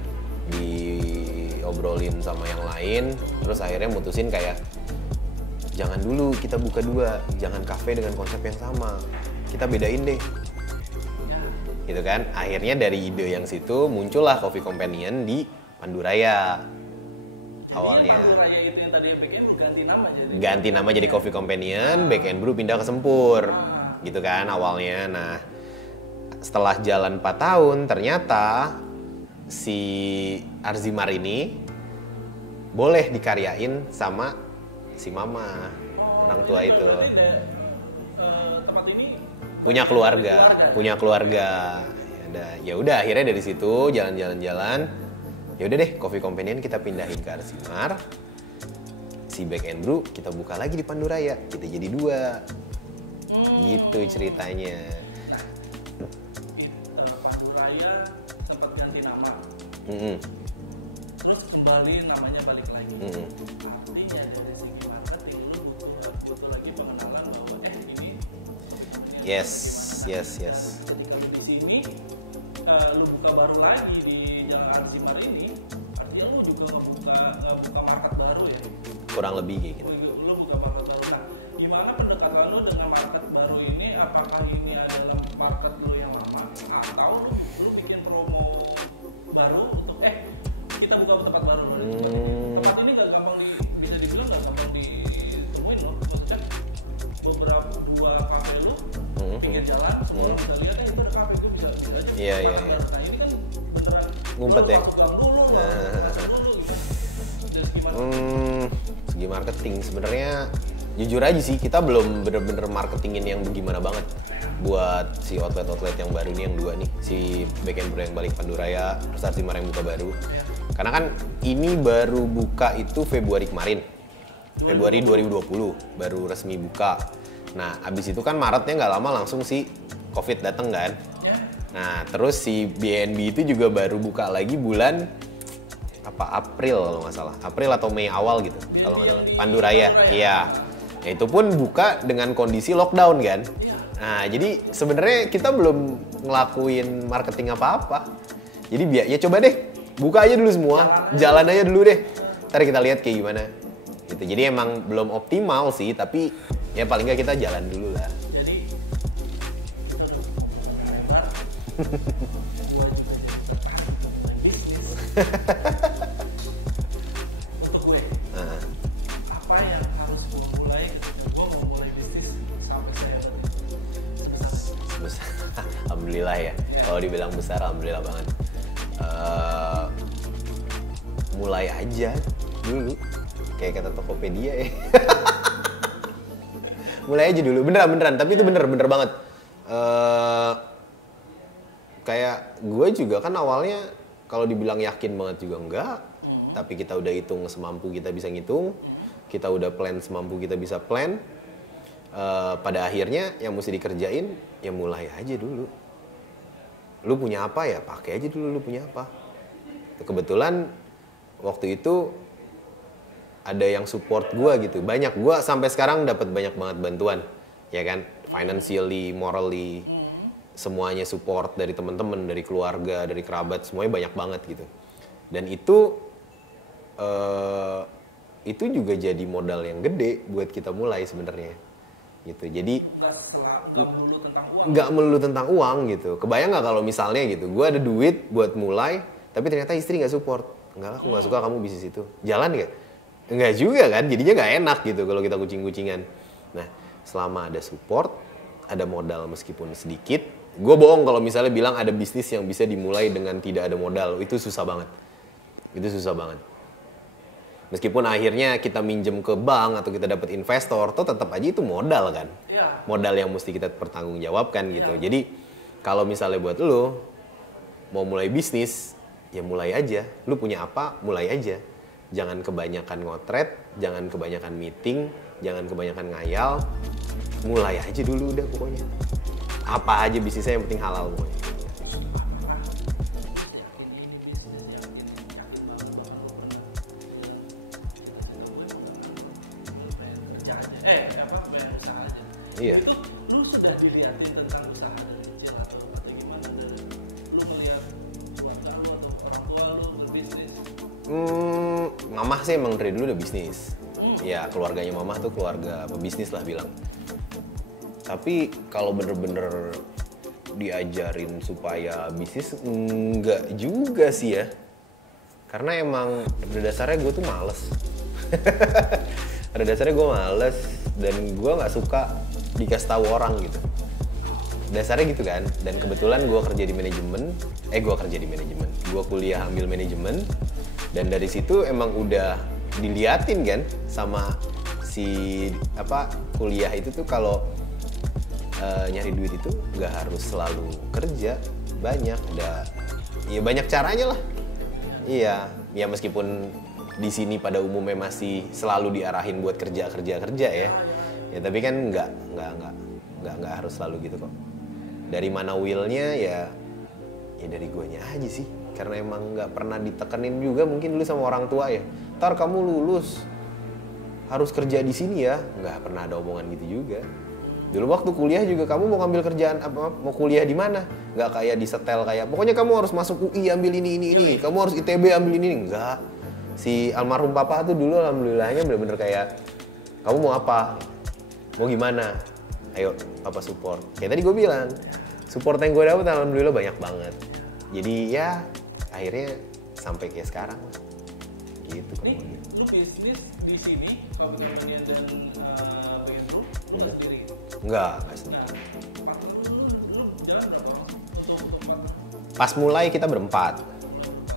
diobrolin sama yang lain, terus akhirnya mutusin kayak jangan dulu kita buka dua, jangan kafe dengan konsep yang sama. Kita bedain deh. Gitu kan? Akhirnya dari ide yang situ muncullah Coffee Companion di Pandu Raya. Awalnya Pandu Raya itu yang tadi Back and Brew ganti nama jadi Coffee Companion, Back and Brew pindah ke Sempur. Gitu kan awalnya. Nah, setelah jalan 4 tahun ternyata si Arzimar ini boleh dikaryain sama si mama, orang tua itu. Tempat ini punya keluarga. Ya udah akhirnya dari situ jalan. Ya udah deh, Coffee Companion kita pindahin ke Arzimar. Si Back and Brew kita buka lagi di Pandu Raya. Kita jadi 2. Gitu ceritanya. Nah, Pandu Raya sempat ganti nama. Terus kembali namanya balik lagi. Artinya dari segi marketing lu butuh lagi pengenalan bahwa ini. Yes. Jadi kalau di sini lu buka baru lagi di Jalan Arzimar ini, artinya lu juga nggak buka market baru ya? Kurang lebih kayak gitu. Lu buka market baru. Nah, gimana pendekatan lu dengan market baru ini? Apakah ini adalah market lu yang lama atau lu bikin promo baru untuk kita buka tempat baru? Tempat ini bisa dibilang nggak gampang ditemuin loh. Maksudnya beberapa 2 kafe lu pinggir jalan, semua bisa lihat itu ada kafe itu bisa aja. Iya. Nah ini kan beneran Ngumpet ya? masuk gang dulu, masuk dulu gitu. Terus gimana? Segi marketing sebenarnya jujur aja sih kita belum bener-bener marketingin yang bagaimana banget buat si outlet yang baru nih, yang 2 nih, si Back and Brew yang balik Panduraya, terus Artimar yang buka baru. Karena kan ini baru buka itu Februari kemarin, Februari 2020 baru resmi buka. Nah abis itu kan Maretnya nggak lama langsung si Covid dateng kan. Nah terus si BNB itu juga baru buka lagi bulan April kalau nggak salah, April atau Mei awal gitu kalau nggak salah. Panduraya, iya. Ya, itu pun buka dengan kondisi lockdown kan. Nah jadi sebenarnya kita belum ngelakuin marketing apa-apa. Jadi ya coba deh, buka aja dulu semua, jalan aja dulu deh. Ntar kita lihat kayak gimana. Gitu. Jadi emang belum optimal sih, tapi ya paling nggak kita jalan dulu lah. Jadi gua juga jadi bisnis. Untuk gue, apa yang harus gue mulai ketika gue mau mulai bisnis sampai saya besar? Alhamdulillah ya. Kalau dibilang besar, alhamdulillah banget. Mulai aja dulu, kayak kata Tokopedia ya. Mulai aja dulu, beneran. Tapi itu bener banget. Kayak gue juga kan awalnya kalau dibilang yakin banget juga enggak, tapi kita udah hitung semampu kita bisa ngitung, kita udah plan semampu kita bisa plan. Pada akhirnya yang mesti dikerjain ya mulai aja dulu. Lu punya apa ya pakai aja dulu, lu punya apa. Kebetulan waktu itu ada yang support gua gitu, banyak. Gua sampai sekarang dapat banyak banget bantuan, ya kan, financially, morally. Semuanya support dari teman-teman, dari keluarga, dari kerabat, semuanya banyak banget gitu. Dan itu juga jadi modal yang gede buat kita mulai sebenarnya. Gitu. Jadi nggak melulu tentang uang gitu. Kebayang nggak kalau misalnya gitu, gue ada duit buat mulai, tapi ternyata istri nggak support. Enggak lah, aku nggak suka kamu bisnis itu. Jalan nggak? Enggak juga kan, jadinya nggak enak gitu kalau kita kucing-kucingan. Nah, selama ada support, ada modal meskipun sedikit. Gue bohong kalau misalnya bilang ada bisnis yang bisa dimulai dengan tidak ada modal. Itu susah banget. Meskipun akhirnya kita minjem ke bank atau kita dapat investor, tuh tetap aja itu modal kan. Ya. Modal yang mesti kita pertanggungjawabkan gitu. Ya. Jadi kalau misalnya buat lo mau mulai bisnis, ya mulai aja. Lu punya apa, mulai aja. Jangan kebanyakan ngotret, jangan kebanyakan meeting, jangan kebanyakan ngayal. Mulai aja dulu udah pokoknya. Apa aja bisnisnya yang penting halal pokoknya. Usaha aja. Iya. Itu lu sudah dilihatin tentang usaha dari kecil atau gimana? Lu melihat keluarga lu atau orang tua lu berbisnis? Mamah sih emang dari dulu udah bisnis. Ya keluarganya mamah tuh keluarga pebisnis lah bilang. Tapi kalau bener-bener diajarin supaya bisnis, enggak juga sih ya. Karena emang pada dasarnya gue tuh males. Pada dasarnya gue males dan gue nggak suka dikasih tahu orang gitu. Dasarnya gitu kan. Dan kebetulan gue kerja di manajemen. Gue kuliah ambil manajemen. Dan dari situ emang udah diliatin kan sama si kuliah itu tuh kalau nyari duit itu nggak harus selalu kerja, banyak caranya lah. Iya, ya meskipun di sini pada umumnya masih selalu diarahin buat kerja ya. Ya tapi kan nggak harus selalu gitu kok. Dari mana willnya ya dari guanya aja sih. Karena emang nggak pernah ditekenin juga mungkin dulu sama orang tua ya. Ntar kamu lulus harus kerja di sini ya, nggak pernah ada omongan gitu juga. Dulu waktu kuliah juga kamu mau ngambil kerjaan apa, mau kuliah di mana? Nggak kayak disetel kayak, pokoknya kamu harus masuk UI ambil ini, kamu harus ITB ambil ini. Enggak. Si almarhum papa tuh dulu alhamdulillahnya bener-bener kayak, kamu mau apa? Mau gimana? Ayo papa support. Kayak tadi gue bilang, support yang gue dapet alhamdulillah banyak banget. Jadi ya akhirnya sampai kayak sekarang. Gitu. Nih, lu bisnis di sini, pabrik Kompanian dan Back&Brew, lu sendiri? Enggak sendiri. Lu jalan berapa orang? Untuk pas mulai kita berempat.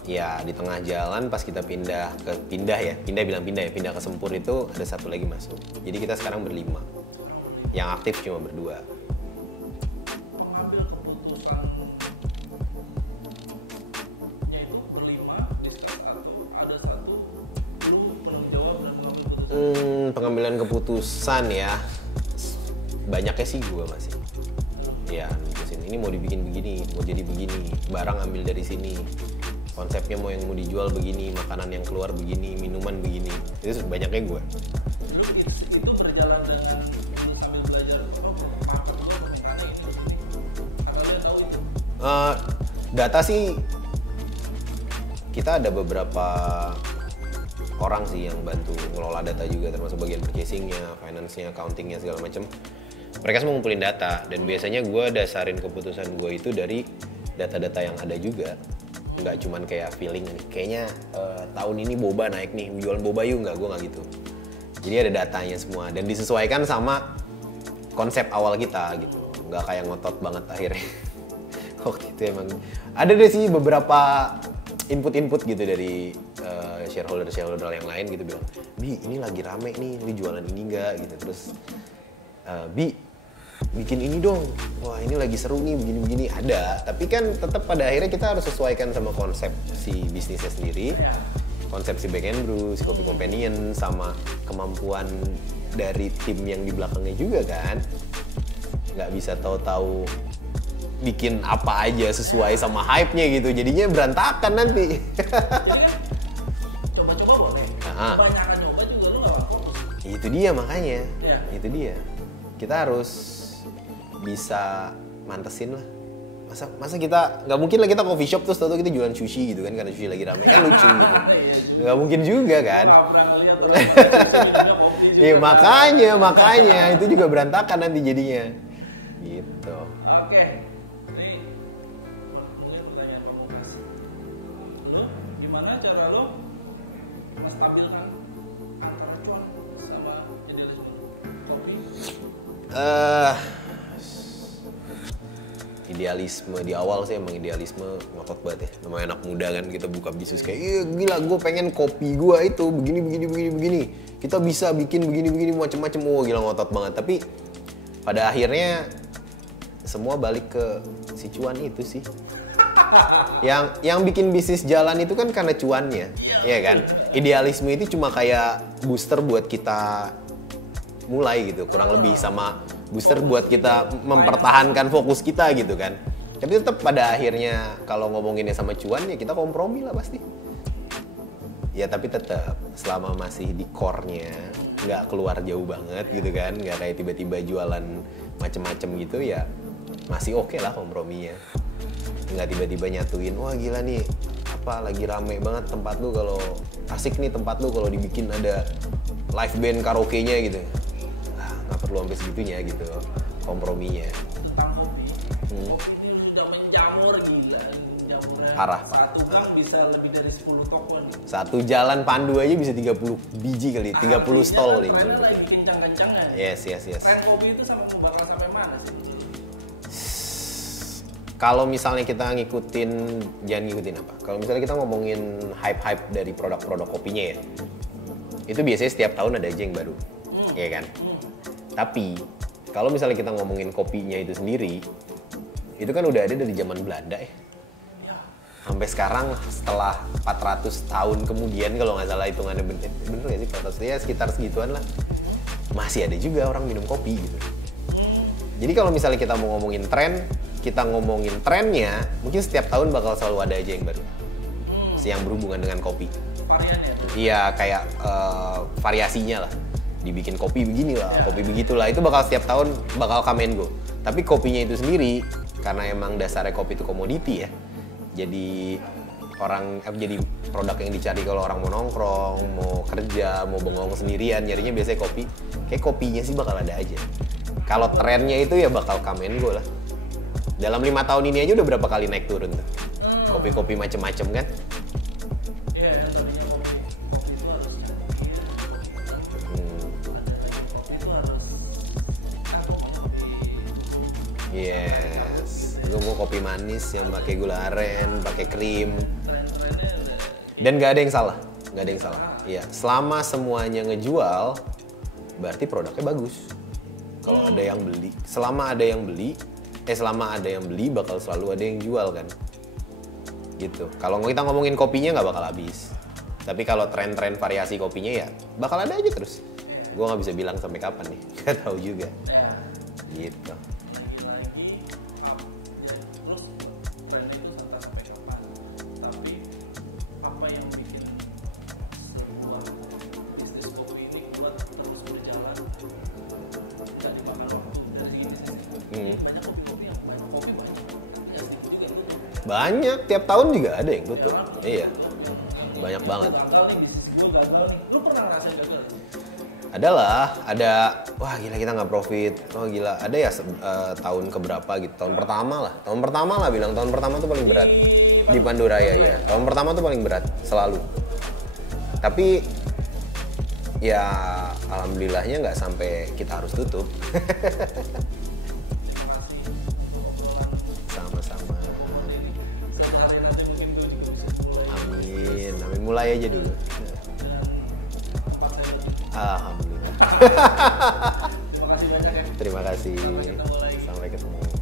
Ya di tengah jalan pas kita pindah ke Sempur itu ada satu lagi masuk. Jadi kita sekarang berlima. Yang aktif cuma berdua. Pengambil keputusan yaitu berlima di step 1 ada satu belum jawab dan mengambil keputusan. Pengambilan keputusan ya banyaknya sih gue masih. Ya mutusin ini mau dibikin begini, mau jadi begini, barang ambil dari sini. Konsepnya mau yang mau dijual begini, makanan yang keluar begini, minuman begini. Itu banyaknya gue. Dulu itu berjalan dengan sambil belajar market bagaimana ini. Apa kalian tahu itu? Data sih kita ada beberapa orang sih yang bantu ngelola data juga, termasuk bagian purchasing-nya, finance-nya, accounting-nya segala macam. Mereka semua ngumpulin data dan biasanya gue dasarin keputusan gue itu dari data-data yang ada juga. Nggak cuman kayak feeling nih, kayaknya tahun ini boba naik nih, jualan boba yuk, gue nggak gitu. Jadi ada datanya semua dan disesuaikan sama konsep awal kita gitu, nggak kayak ngotot banget akhirnya. Waktu itu emang ada deh sih beberapa input gitu dari shareholder yang lain gitu bilang, Bi ini lagi rame nih, lu jualan ini nggak gitu, terus Bi bikin ini dong, wah ini lagi seru nih begini-begini, ada. Tapi kan tetap pada akhirnya kita harus sesuaikan sama konsep si bisnisnya sendiri, konsep si Back and Brew, si Coffee Companion, sama kemampuan dari tim yang di belakangnya juga kan. Nggak bisa tahu-tahu bikin apa aja sesuai sama hype-nya gitu, jadinya berantakan nanti. Jadi kan coba-coba boleh, kebanyakan nyoba juga lu nggak fokus. Itu dia makanya, Ya. itu dia. Kita harus bisa mantesin lah. Masa kita nggak mungkin lah kita coffee shop terus tahu kita jualan sushi gitu kan, karena sushi lagi rame kan lucu gitu. Nggak mungkin juga kan. Iya makanya itu juga berantakan nanti jadinya. Gitu. Oke, ini mungkin pertanyaan pamungkas. Lu gimana cara lo menstabilkan antara cuan sama idealisme kopi? Idealisme di awal sih emang idealisme ngotot banget ya. Namanya anak muda kan, kita buka bisnis kayak iya gila gue pengen kopi gue itu begini. Kita bisa bikin begini macam-macam. Oh gila ngotot banget. Tapi pada akhirnya semua balik ke si cuan itu sih. Yang bikin bisnis jalan itu kan karena cuannya, ya kan? Idealisme itu cuma kayak booster buat kita mulai gitu, kurang lebih, sama booster buat kita mempertahankan fokus kita gitu kan. Tapi tetap pada akhirnya kalau ngomonginnya sama cuan ya kita kompromi lah pasti. Ya tapi tetap selama masih di core-nya, nggak keluar jauh banget gitu kan, nggak kayak tiba-tiba jualan macem-macem gitu ya masih oke lah komprominya. Nggak tiba-tiba nyatuin, wah gila nih apa lagi rame banget tempat lu, kalau asik nih tempat lu kalau dibikin ada live band karaoke-nya gitu. Nggak perlu sampai segitunya gitu komprominya. Tentang kopi, kopi ini sudah menjamur gila, jamurnya Parah. Satu gang bisa lebih dari 10 toko nih. Satu jalan Pandu aja bisa 30 biji kali, 30 stall nih. Trennya lagi kencang-kencangnya. Yes. Tren kopi itu mau bakal sampai mana sih? Kalau misalnya kita jangan ngikutin apa? Kalau misalnya kita ngomongin hype dari produk-produk kopinya ya, itu biasanya setiap tahun ada aja yang baru, ya kan? Tapi kalau misalnya kita ngomongin kopinya itu sendiri, itu kan udah ada dari zaman Belanda ya. Sampai sekarang setelah 400 tahun kemudian kalau nggak salah hitungannya bener nggak sih 400 ya sekitar segituan lah, masih ada juga orang minum kopi gitu. Jadi kalau misalnya kita mau ngomongin tren, kita ngomongin trennya, mungkin setiap tahun bakal selalu ada aja yang baru, yang berhubungan dengan kopi. Varian ya? Iya kayak variasinya lah. Dibikin kopi begini lah, kopi begitulah, itu bakal setiap tahun bakal come and go. Tapi kopinya itu sendiri, karena emang dasarnya kopi itu komoditi ya, jadi jadi produk yang dicari kalau orang mau nongkrong, mau kerja, mau bengong sendirian, nyarinya biasanya kopi. Kayak kopinya sih bakal ada aja. Kalau trennya itu ya bakal come and go lah. Dalam 5 tahun ini aja udah berapa kali naik turun tuh, kopi-kopi macem-macem kan? Iya, yang tadinya kopi itu harus kopi itu harus Yes, gue mau kopi manis yang pakai gula aren, pakai krim. tren-trennya Dan nggak ada yang salah, nggak ada yang salah. Iya, selama semuanya ngejual, berarti produknya bagus. Kalau ada yang beli, selama ada yang beli, bakal selalu ada yang jual kan. Gitu. Kalau kita ngomongin kopinya nggak bakal habis. Tapi kalau tren-tren variasi kopinya ya bakal ada aja terus. Gue nggak bisa bilang sampai kapan nih, nggak tahu juga. Ya. Gitu. Lagi-lagi ya, terus brand itu entah sampai kapan. Tapi apa yang bikin sebuah bisnis kopi ini kuat terus berjalan? Nggak dimakan waktu dari segi bisnis. Banyak kopi-kopi yang banyak kopi banyak. Ya sedikit juga itu. Banyak, tiap tahun juga ada yang tutup. Iya. Banyak banget. Gagal nih, bisnis gue gagal nih. Lu pernah ngerasain gagal? Ada, wah gila kita nggak profit, oh gila, ada ya tahun keberapa gitu, tahun pertama lah bilang, tahun pertama tuh paling berat di Panduraya ya, tahun pertama tuh paling berat, selalu. Tapi ya alhamdulillahnya nggak sampai kita harus tutup. Sama-sama. Amin, mulai aja dulu. Alhamdulillah. Terima kasih banyak ya. Terima kasih. Sampai ketemu lagi. Sampai ketemu.